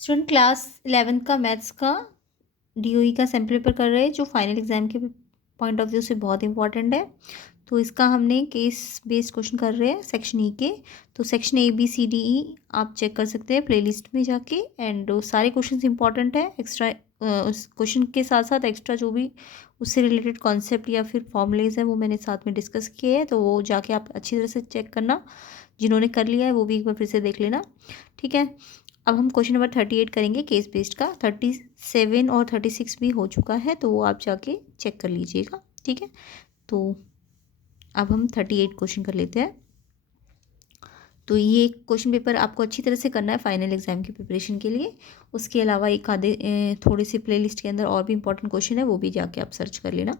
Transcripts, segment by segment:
Student class 11th का maths का DOE का सैम्पल पेपर कर रहे हैं जो फाइनल एग्जाम के पॉइंट ऑफ व्यू से बहुत इंपॉर्टेंट है। तो इसका हमने केस बेस्ड क्वेश्चन कर रहे हैं सेक्शन ई के। तो section A B C D E आप चेक कर सकते हैं प्लेलिस्ट में जाके। एंड सारे क्वेश्चंस इंपॉर्टेंट है। एक्स्ट्रा उस क्वेश्चन के साथ साथ एक्स्ट्रा जो भी उससे रिलेटेड कॉन्सेप्ट या फिर फॉर्मूलेज है वो मैंने साथ में डिस्कस किए हैं, तो वो जाके आप अच्छी तरह से चेक करना। जिन्होंने कर लिया है वो भी एक बार फिर से देख लेना, ठीक है। अब हम क्वेश्चन नंबर 38 करेंगे केस बेस्ड का। 37 और 36 भी हो चुका है, तो वो आप जाके चेक कर लीजिएगा, ठीक है। तो अब हम 38 क्वेश्चन कर लेते हैं। तो ये क्वेश्चन पेपर आपको अच्छी तरह से करना है फाइनल एग्जाम की प्रिपरेशन के लिए। उसके अलावा एक आधे थोड़े से प्लेलिस्ट के अंदर और भी इंपॉर्टेंट क्वेश्चन है, वो भी जाके आप सर्च कर लेना।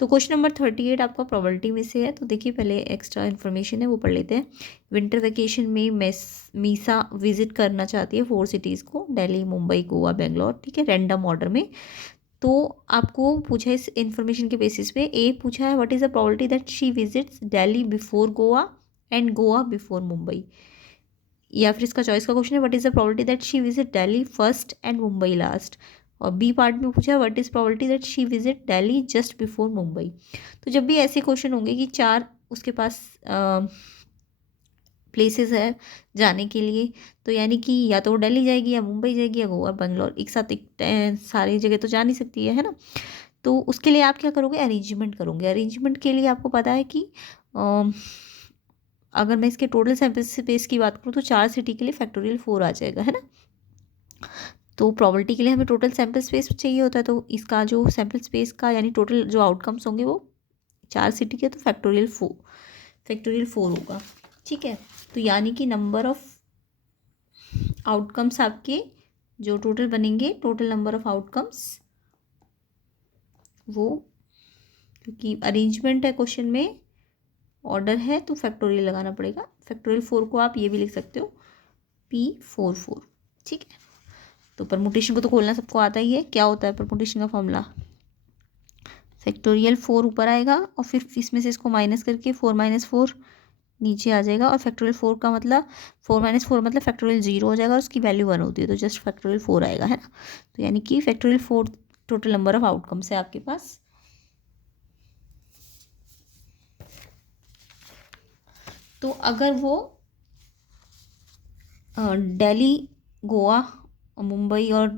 तो क्वेश्चन नंबर 38 आपका प्रोबेबिलिटी में से है। तो देखिए पहले एक्स्ट्रा इन्फॉर्मेशन है वो पढ़ लेते हैं। विंटर वेकेशन में मीसा विजिट करना चाहती है 4 सिटीज़ को, दिल्ली, मुंबई, गोवा, बेंगलोर, ठीक है, रैंडम ऑर्डर में। तो आपको पूछा है इस इन्फॉर्मेशन के बेसिस पे, ए पूछा है what is the probability that she visits Delhi before Goa and Goa before Mumbai. या फिर इसका चॉइस का क्वेश्चन है what is the probability that she visit Delhi first and Mumbai last. और बी पार्ट में पूछा है what is probability that she visit Delhi just before Mumbai. तो जब भी ऐसे क्वेश्चन होंगे कि चार उसके पास प्लेसेस है जाने के लिए, तो यानी कि या तो वो दिल्ली जाएगी या मुंबई जाएगी या गोवा बंगलोर, एक साथ एक सारी जगह तो जा नहीं सकती है ना। तो उसके लिए आप क्या करोगे, अरेंजमेंट करोगे। अरेंजमेंट के लिए आपको पता है कि अगर मैं इसके टोटल सैम्पल स्पेस की बात करूँ तो 4 सिटी के लिए फैक्टोरियल 4 आ जाएगा, है ना। तो प्रोबेबिलिटी के लिए हमें टोटल सैम्पल स्पेस चाहिए होता है, तो इसका जो सैम्पल स्पेस का यानी टोटल जो आउटकम्स होंगे वो 4 सिटी के, तो फैक्टोरियल 4 होगा, ठीक है। तो यानी कि नंबर ऑफ आउटकम्स आपके जो टोटल बनेंगे, टोटल नंबर ऑफ आउटकम्स, वो क्योंकि अरेंजमेंट है क्वेश्चन में, ऑर्डर है, तो फैक्टोरियल लगाना पड़ेगा। फैक्टोरियल 4 को आप ये भी लिख सकते हो P44, ठीक है। तो परमुटेशन को तो खोलना सबको आता ही है, क्या होता है परमुटेशन का फॉर्मूला, फैक्टोरियल 4 ऊपर आएगा और फिर इसमें से इसको माइनस करके 4 - 4 नीचे आ जाएगा। और फैक्टोरियल 4 का मतलब 4 - 4 मतलब फैक्टोरियल 0 हो जाएगा और उसकी वैल्यू 1 होती है, तो जस्ट फैक्टोरियल 4 आएगा, है ना। तो यानी कि factorial 4 total number of outcomes है आपके पास। तो अगर वो दिल्ली, गोवा, मुंबई और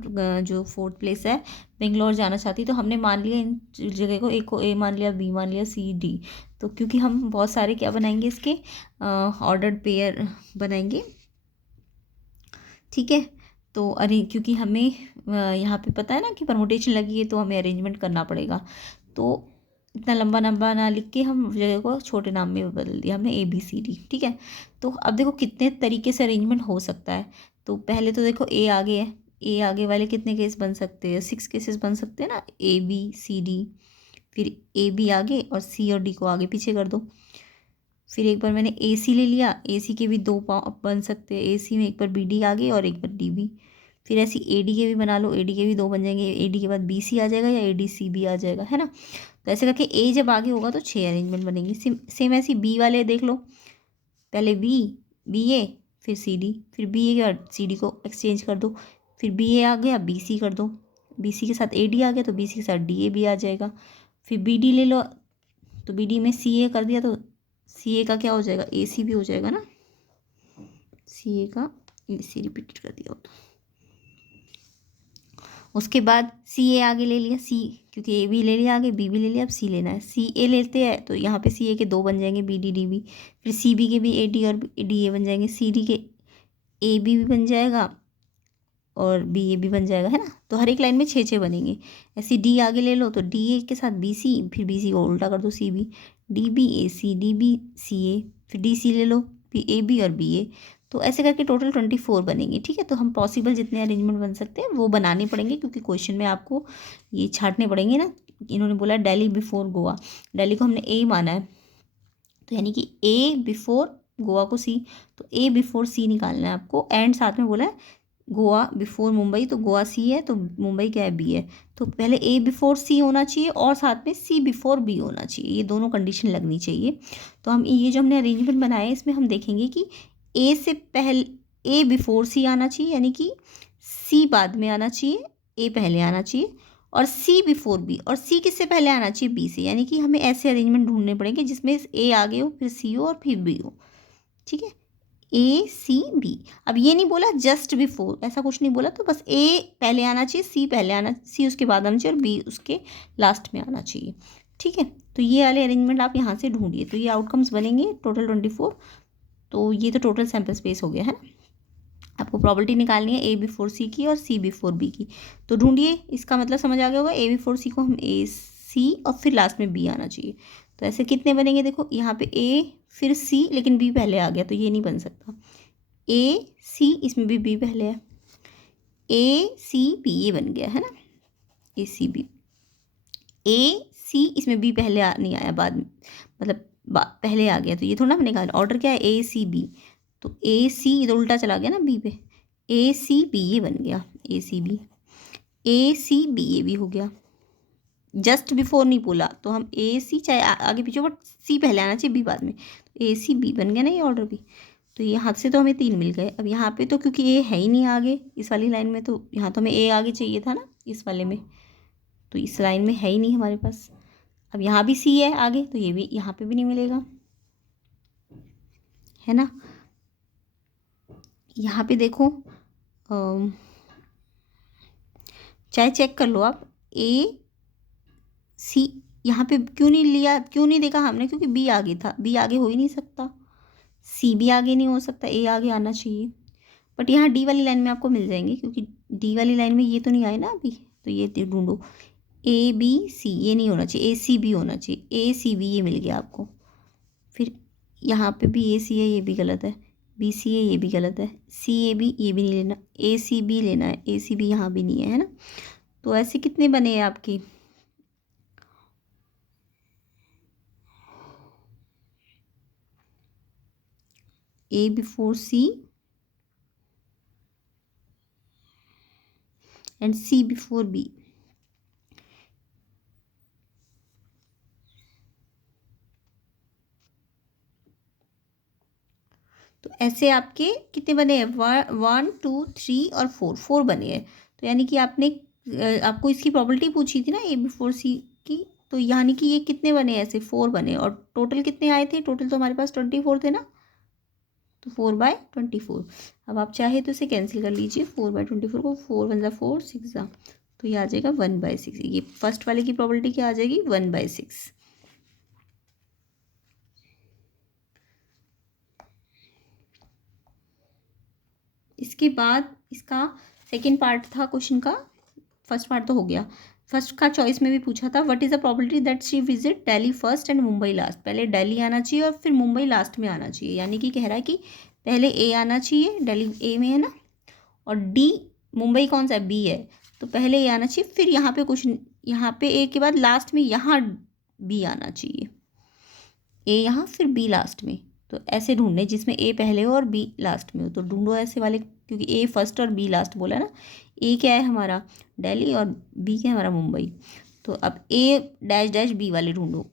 जो 4th प्लेस है बेंगलोर जाना चाहती, तो हमने मान लिया इन जगह को, एक को ए मान लिया, बी मान लिया, सी डी। तो क्योंकि हम बहुत सारे क्या बनाएंगे इसके ऑर्डर्ड पेयर बनाएंगे, ठीक है। तो अरे क्योंकि हमें यहाँ पे पता है ना कि परमुटेशन लगी है, तो हमें अरेंजमेंट करना पड़ेगा। तो इतना लंबा लंबा ना लिख के हम जगह को छोटे नाम में बदल दिया हमने ए बी सी डी, ठीक है। तो अब देखो कितने तरीके से अरेंजमेंट हो सकता है। तो पहले तो देखो ए आगे है, ए आगे वाले कितने केस बन सकते हैं, 6 केसेस बन सकते हैं ना, ए बी सी डी। फिर ए बी आगे और सी और डी को आगे पीछे कर दो। फिर एक बार मैंने ए सी ले लिया, ए सी के भी 2 बन सकते हैं, ए सी में एक बार बी डी आ गई और एक बार डी बी। फिर ऐसी ए डी के भी बना लो, ए डी के भी 2 बन जाएंगे, ए डी के बाद बी सी आ जाएगा या ए डी सी बी आ जाएगा, है ना। तो ऐसे करके ए जब आगे होगा तो 6 अरेंजमेंट बनेंगी। सेम ऐसी बी वाले देख लो, पहले बी ए, फिर सी डी, फिर बी ए के बाद सी डी को एक्सचेंज कर दो, फिर बी ए आ गया बी सी कर दो, बी सी के साथ ए डी आ गया तो बी सी के साथ डी ए भी आ जाएगा। फिर बी डी ले लो, तो बी डी में सी ए कर दिया तो सी ए का क्या हो जाएगा, ए सी भी हो जाएगा ना, सी ए का ए सी रिपीट कर दिया हो तो। उसके बाद सी ए आगे ले लिया, सी क्योंकि ए भी ले लिया आगे, बी भी ले लिया, अब सी लेना है। सी ए लेते हैं तो यहाँ पे सी ए के 2 बन जाएंगे, बी डी डी बी। फिर सी बी के भी ए डी और डी ए बन जाएंगे, सी डी के ए बी भी बन जाएगा और बी ए भी बन जाएगा, है ना। तो हर एक लाइन में 6 बनेंगे। ऐसी डी आगे ले लो तो डी ए के साथ बी सी, फिर बी सी को उल्टा कर दो सी बी, डी बी ए सी, डी बी सी ए, फिर डी सी ले लो, फिर ए बी और बी ए। तो ऐसे करके टोटल 24 बनेंगे, ठीक है। तो हम पॉसिबल जितने अरेंजमेंट बन सकते हैं वो बनाने पड़ेंगे, क्योंकि क्वेश्चन में आपको ये छांटने पड़ेंगे ना। इन्होंने बोला दिल्ली बिफोर गोवा, दिल्ली को हमने ए माना है, तो यानी कि ए बिफोर गोवा को सी, तो ए बिफोर सी निकालना है आपको। एंड साथ में बोला है गोवा बिफोर मुंबई, तो गोवा सी है तो मुंबई क्या है, बी है। तो पहले ए बिफोर सी होना चाहिए और साथ में सी बिफोर बी होना चाहिए, ये दोनों कंडीशन लगनी चाहिए। तो हम ये जो हमने अरेंजमेंट बनाया है इसमें हम देखेंगे कि ए से पहले ए बिफोर सी आना चाहिए, यानी कि सी बाद में आना चाहिए, ए पहले आना चाहिए, और सी बिफोर बी, और सी किससे पहले आना चाहिए, बी से। यानी कि हमें ऐसे अरेंजमेंट ढूंढने पड़ेंगे जिसमें ए आगे हो, फिर सी हो, और फिर बी हो। ठीक है, ए सी बी। अब ये नहीं बोला जस्ट बिफोर, ऐसा कुछ नहीं बोला, तो बस ए पहले आना चाहिए, सी पहले आना, सी उसके बाद आना चाहिए, और बी उसके लास्ट में आना चाहिए। ठीक है, तो ये वाले अरेंजमेंट आप यहाँ से ढूंढिए, तो ये आउटकम्स बनेंगे टोटल 24। तो ये तो टोटल सैम्पल स्पेस हो गया है ना। आपको प्रॉपर्टी निकालनी है ए बिफोर सी की और सी बिफोर बी की। तो ढूंढिए, इसका मतलब समझ आ गया होगा, ए बिफोर सी को हम ए सी और फिर लास्ट में बी आना चाहिए। तो ऐसे कितने बनेंगे, देखो यहाँ पे ए फिर सी, लेकिन बी पहले आ गया तो ये नहीं बन सकता। ए सी, इसमें भी बी पहले है, ए सी बी, ये बन गया है ना, ए सी बी। ए सी, इसमें बी पहले नहीं आया, बाद में मतलब पहले आ गया, तो ये थोड़ा बनेगा। ऑर्डर क्या है, ए सी बी, तो ए सी इधर उल्टा चला गया ना बी पे, ए सी बी ये बन गया, ए सी बी, ए सी बी ये भी हो गया। जस्ट बिफोर नहीं बोला तो हम ए सी चाहे आगे पीछे, बट सी पहले आना चाहिए, बी बाद में, तो ए सी बी बन गया ना ये ऑर्डर भी। तो यहाँ से तो हमें 3 मिल गए। अब यहाँ पे तो क्योंकि ए है ही नहीं आगे इस वाली लाइन में, तो यहाँ तो हमें ए आगे चाहिए था ना इस वाले में, तो इस लाइन में है ही नहीं हमारे पास। अब यहाँ भी सी है आगे, तो ये भी यहाँ पे भी नहीं मिलेगा, है ना। यहाँ पे देखो, चाहे चेक कर लो आप, ए सी यहाँ पे क्यों नहीं लिया, क्यों नहीं देखा हमने, क्योंकि बी आगे था, बी आगे हो ही नहीं सकता, सी भी आगे नहीं हो सकता, ए आगे आना चाहिए। बट यहाँ डी वाली लाइन में आपको मिल जाएंगे, क्योंकि डी वाली लाइन में ये तो नहीं आए ना अभी, तो ये ढूंढो, ए बी सी ये नहीं होना चाहिए, ए सी बी होना चाहिए, ए सी बी ये मिल गया आपको। फिर यहाँ पे भी ए सी है, ये भी गलत है, बी सी है, ये भी गलत है, सी ए बी ये भी नहीं लेना, ए सी बी लेना है, ए सी बी यहाँ भी नहीं है ना। तो ऐसे कितने बने हैं आपके, A before C and C before B. तो ऐसे आपके कितने बने हैं, 1 2 3 और 4 बने हैं। तो यानी कि आपने आपको इसकी प्रॉपर्टी पूछी थी ना ए बिफोर सी की, तो यानी कि ये कितने बने, ऐसे 4 बने, और टोटल कितने आए थे, टोटल तो हमारे पास 24 थे ना, तो 4/24। अब आप चाहे तो इसे कैंसिल कर लीजिए, 4/24 को, 4 1 4 6 तो ये आ जाएगा 1/6। ये फर्स्ट वाले की प्रॉपर्टी क्या आ जाएगी, 1/6। इसके बाद इसका सेकेंड पार्ट था क्वेश्चन का, फर्स्ट पार्ट तो हो गया। फर्स्ट का चॉइस में भी पूछा था, what is the probability that she visit Delhi first and Mumbai last. पहले दिल्ली आना चाहिए और फिर मुंबई लास्ट में आना चाहिए, यानी कि कह रहा है कि पहले ए आना चाहिए, दिल्ली ए में है ना, और डी मुंबई कौन सा है, बी है, तो पहले ए आना चाहिए, फिर यहाँ पे कुछ, यहाँ पे ए के बाद लास्ट में यहाँ बी आना चाहिए, ए यहाँ फिर बी लास्ट में। तो ऐसे ढूंढने जिसमें ए पहले हो और बी लास्ट में हो, तो ढूंढो ऐसे वाले, क्योंकि ए फर्स्ट और बी लास्ट बोला ना। ए क्या है हमारा, दिल्ली, और बी क्या है हमारा, मुंबई। तो अब ए डैश डैश बी वाले ढूंढो,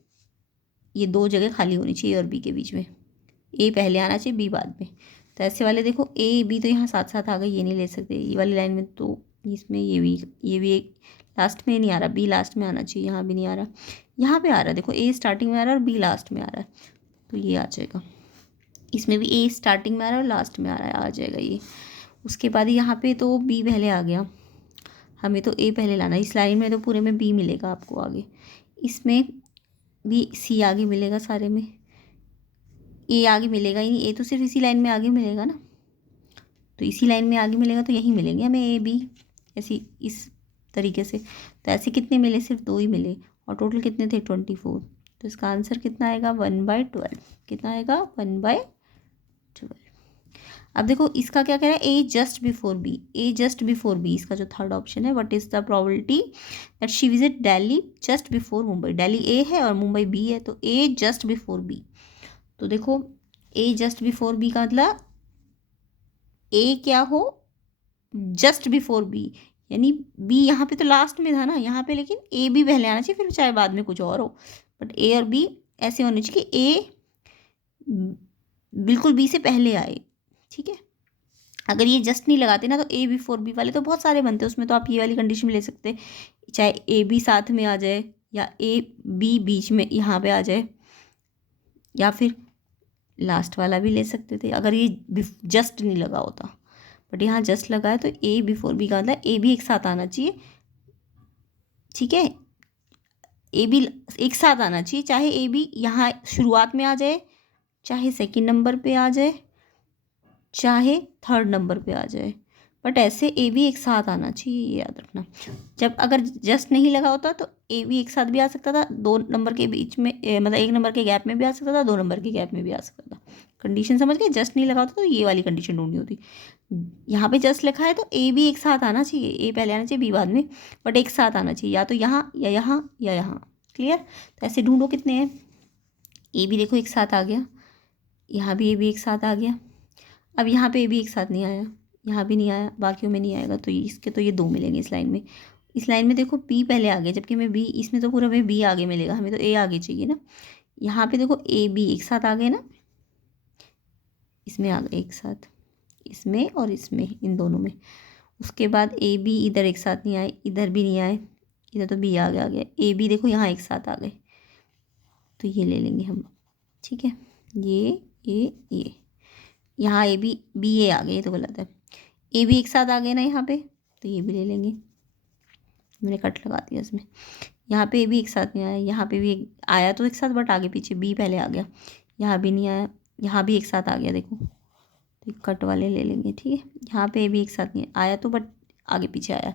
ये 2 जगह खाली होनी चाहिए और बी के बीच में, ए पहले आना चाहिए, बी बाद में। तो ऐसे वाले देखो, ए बी तो यहाँ साथ साथ आ गए, ये नहीं ले सकते ये वाली लाइन में, तो इसमें ये भी एक लास्ट में नहीं आ रहा, बी लास्ट में आना चाहिए, यहाँ भी नहीं आ रहा, यहाँ पे आ रहा है, देखो ए स्टार्टिंग में आ रहा है और बी लास्ट में आ रहा है, तो ये आ जाएगा। इसमें भी ए स्टार्टिंग में आ रहा है और लास्ट में आ रहा है, आ जाएगा ये। उसके बाद यहाँ पे तो बी पहले आ गया, हमें तो ए पहले लाना है, इस लाइन में तो पूरे में बी मिलेगा आपको आगे, इसमें भी सी आगे मिलेगा सारे में, ए आगे मिलेगा ही नहीं, ए तो सिर्फ इसी लाइन में आगे मिलेगा ना, तो इसी लाइन में आगे मिलेगा, तो यहीं मिलेंगे हमें ए बी, ऐसी इस तरीके से। तो ऐसे कितने मिले, सिर्फ 2 ही मिले, और टोटल कितने थे, 24। तो इसका आंसर कितना आएगा, 1/12। कितना आएगा, 1/12। अब देखो इसका क्या कह रहा है, A just before B, A just before B, इसका जो थर्ड ऑप्शन है, what is the probability that she visit Delhi just before Mumbai. Delhi A है और मुंबई बी है, तो ए जस्ट बिफोर बी। तो देखो ए जस्ट बिफोर बी का मतलब ए क्या हो, जस्ट बिफोर बी, यानी बी यहाँ पे तो लास्ट में था ना यहाँ पे, लेकिन ए भी पहले आना चाहिए, फिर चाहे बाद में कुछ और हो, बट ए और बी ऐसे होने चाहिए कि ए बिल्कुल बी से पहले आए। ठीक है, अगर ये जस्ट नहीं लगाते ना तो ए बी 4B वाले तो बहुत सारे बनते हैं, उसमें तो आप ये वाली कंडीशन भी ले सकते, चाहे ए बी साथ में आ जाए या ए बी बीच में यहाँ पे आ जाए, या फिर लास्ट वाला भी ले सकते थे अगर ये जस्ट नहीं लगा होता। बट यहाँ जस्ट लगा है तो ए बी 4B का मतलब ए भी एक साथ आना चाहिए, ठीक है। ए बी एक साथ आना चाहिए, चाहे ए बी यहाँ शुरुआत में आ जाए, चाहे सेकंड नंबर पे आ जाए, चाहे थर्ड नंबर पे आ जाए, बट ऐसे ए बी एक साथ आना चाहिए, ये याद रखना। जब अगर जस्ट नहीं लगा होता तो ए बी एक साथ भी आ सकता था, 2 नंबर के बीच में मतलब 1 नंबर के गैप में भी आ सकता था, 2 नंबर के गैप में भी आ सकता था। कंडीशन समझ गए, जस्ट नहीं लगा होता तो ये वाली कंडीशन ढूंढनी होती। यहाँ पे जस्ट लिखा है तो ए बी एक साथ आना चाहिए, ए पहले आना चाहिए बी बाद में, बट एक साथ आना चाहिए, या तो यहाँ या यहाँ या यहाँ। क्लियर? तो ऐसे ढूंढो कितने हैं। ए बी देखो एक साथ आ गया, यहाँ भी ए बी एक साथ आ गया। अब यहाँ पे ए बी एक साथ नहीं आया, यहाँ भी नहीं आया, बाकियों में नहीं आएगा, तो इसके तो ये 2 मिलेंगे इस लाइन में। इस लाइन में देखो बी पहले आ गया, जबकि मैं बी, इसमें तो पूरा में बी आगे मिलेगा, हमें तो ए आगे चाहिए ना। यहाँ पे देखो ए बी एक साथ आ गए ना, इसमें आ गए एक साथ, इसमें और इसमें, इन दोनों में। उसके बाद ए बी इधर एक साथ नहीं आए, इधर भी नहीं आए, इधर तो बी आगे आ गया, ए बी देखो यहाँ एक साथ आ गए, तो ये ले लेंगे हम, ठीक है। ये यहाँ ए बी बी ए आ गए, ये तो गलत है, ए बी एक साथ आ गए ना यहाँ पे, तो ये भी ले लेंगे। मैंने कट लगा दिया इसमें। यहाँ पे ए बी एक साथ नहीं आया, यहाँ पे भी आया तो एक साथ, बट आगे पीछे बी पहले आ गया, यहाँ भी नहीं आया, यहाँ भी एक साथ आ गया देखो, तो कट वाले ले लेंगे, ठीक है। यहाँ पे ए बी एक साथ नहीं आया तो, बट आगे पीछे आया,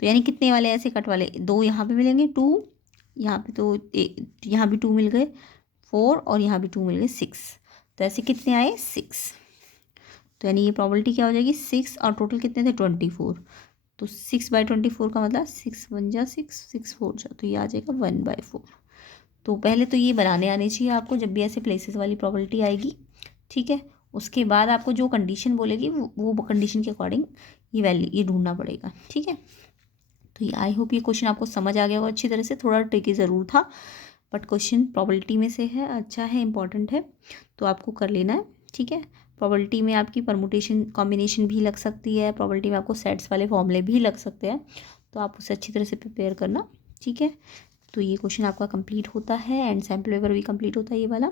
तो यानी कितने वाले ऐसे कट वाले, 2 यहाँ पे मिलेंगे, 2 यहाँ पे, तो यहाँ भी 2 मिल गए, 4 और यहाँ भी 2 मिल गए, 6। तो ऐसे कितने आए, 6। तो यानी ये प्रॉबिलिटी क्या हो जाएगी, 6, और टोटल कितने थे, 24। तो 6/24 का मतलब 6 1 जा 6, 6 4 जा, तो ये आ जाएगा 1/4। तो पहले तो ये बनाने आने चाहिए आपको जब भी ऐसे प्लेसेस वाली प्रॉबिलिटी आएगी, ठीक है। उसके बाद आपको जो कंडीशन बोलेगी वो कंडीशन के अकॉर्डिंग ये वैल्यू ये ढूंढना पड़ेगा, ठीक है। तो ये आई होप ये क्वेश्चन आपको समझ आ गया होगा अच्छी तरह से, थोड़ा ट्रिकी ज़रूर था, बट क्वेश्चन प्रॉबिलिटी में से है, अच्छा है, इंपॉर्टेंट है, तो आपको कर लेना है, ठीक है। प्रॉबिलिटी में आपकी परमुटेशन कॉम्बिनेशन भी लग सकती है, प्रॉबिलिटी में आपको सेट्स वाले फॉर्मूले भी लग सकते हैं, तो आप उसे अच्छी तरह से प्रिपेयर करना, ठीक है। तो ये क्वेश्चन आपका कंप्लीट होता है, एंड सैम्पल पेपर भी कंप्लीट होता है ये वाला,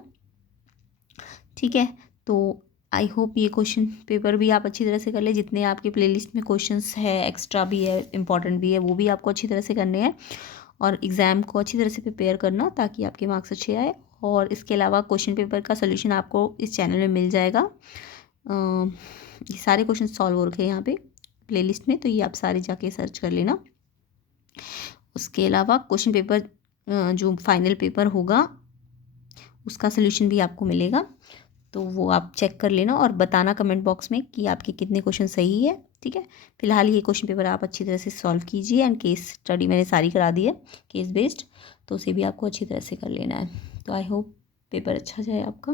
ठीक है। तो आई होप ये क्वेश्चन पेपर भी आप अच्छी तरह से कर ले, जितने आपके प्लेलिस्ट में क्वेश्चंस है, एक्स्ट्रा भी है, इंपॉर्टेंट भी है, वो भी आपको अच्छी तरह से करने हैं, और एग्ज़ाम को अच्छी तरह से प्रिपेयर करना ताकि आपके मार्क्स अच्छे आए। और इसके अलावा क्वेश्चन पेपर का सोल्यूशन आपको इस चैनल में मिल जाएगा, ये सारे क्वेश्चन सॉल्व हो रखे हैं यहाँ पे प्लेलिस्ट में, तो ये आप सारे जाके सर्च कर लेना। उसके अलावा क्वेश्चन पेपर जो फाइनल पेपर होगा उसका सोल्यूशन भी आपको मिलेगा, तो वो आप चेक कर लेना और बताना कमेंट बॉक्स में कि आपके कितने क्वेश्चन सही है, ठीक है। फिलहाल ये क्वेश्चन पेपर आप अच्छी तरह से सॉल्व कीजिए, एंड केस स्टडी मैंने सारी करा दी है केस बेस्ड, तो उसे भी आपको अच्छी तरह से कर लेना है। तो आई होप पेपर अच्छा जाए आपका।